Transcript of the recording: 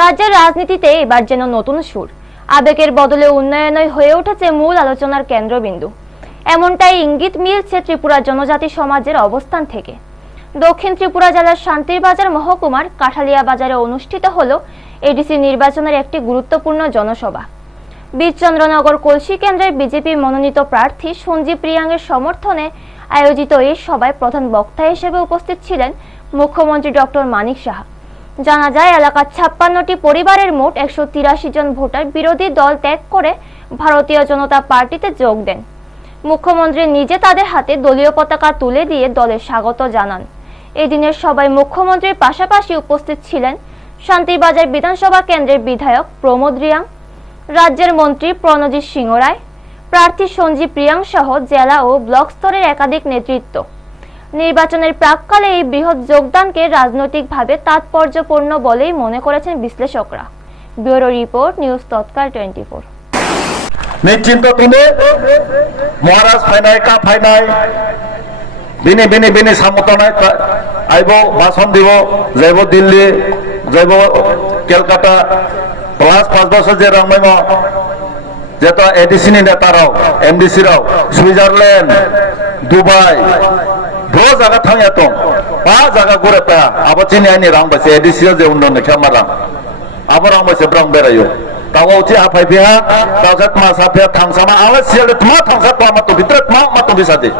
রাজ্যের রাজনীতিতে এবার যেন নতুন সুর, আবেগের বদলে উন্নয়নই হয়ে উঠেছে মূল আলোচনার কেন্দ্রবিন্দু। এমনটাই ইঙ্গিত মিলছে ত্রিপুরা জনজাতি সমাজের অবস্থান থেকে। দক্ষিণ ত্রিপুরা জেলার শান্তিরবাজার মহকুমার কাঠালিয়া বাজারে অনুষ্ঠিত হল এডিসি নির্বাচনের একটি গুরুত্বপূর্ণ জনসভা। বীরচন্দ্রনগর কলসি কেন্দ্রের বিজেপি মনোনীত প্রার্থী সঞ্জীব প্রিয়াংয়ের সমর্থনে আয়োজিত এই সভায় প্রধান বক্তা হিসেবে উপস্থিত ছিলেন মুখ্যমন্ত্রী ডক্টর মানিক সাহা। জানা যায়, এলাকার 56টি পরিবারের মোট 183 জন ভোটার বিরোধী দল ত্যাগ করে ভারতীয় জনতা পার্টিতে যোগ দেন। মুখ্যমন্ত্রী নিজে তাদের হাতে দলীয় পতাকা তুলে দিয়ে দলের স্বাগত জানান। এই দিনের সভায় মুখ্যমন্ত্রীর পাশাপাশি উপস্থিত ছিলেন শান্তিবাজার বিধানসভা কেন্দ্রের বিধায়ক প্রমোদ রিয়াং, রাজ্যের মন্ত্রী প্রণজিৎ সিংহ রায়, প্রার্থী সঞ্জীব প্রিয়াং সহ জেলা ও ব্লক স্তরের একাধিক নেতৃত্ব। নির্বাচনের প্রাককালে এই বৃহৎ যোগদানকে রাজনৈতিকভাবে তাৎপর্যপূর্ণ বলেই মনে করেছেন বিশ্লেষকরা। ব্যুরো রিপোর্ট, নিউজ তৎকাল 24। নিশ্চিন্ত দিনে মহারাজ ফাইনাই কা ফাইনাই বিনি বিনি বিনি সামতনায় আইব ভাষণ দিব, যাইব দিল্লি, যাইব কলকাতা, প্লাস 5 বছর যে রামাইম যেটা এডিসি নেতারাও এমডিসি রাও সুইজারল্যান্ড, দুবাই বড় জায়গা থাঙে তো বা জায়গা ঘুরে পায়া আবার চিনি আইনি রাং বাসে এডিসি যে উন্নয়ন খেমা রাং আবার রাং বাসে ব্রং বেড়াইও তাও উঠি আফাই ফিয়া তাও মা সাফিয়া থাংসামা আলা সিয়ালে তোমা থাংসা তো আমার তো ভিতরে তোমা মা তো বিসাদে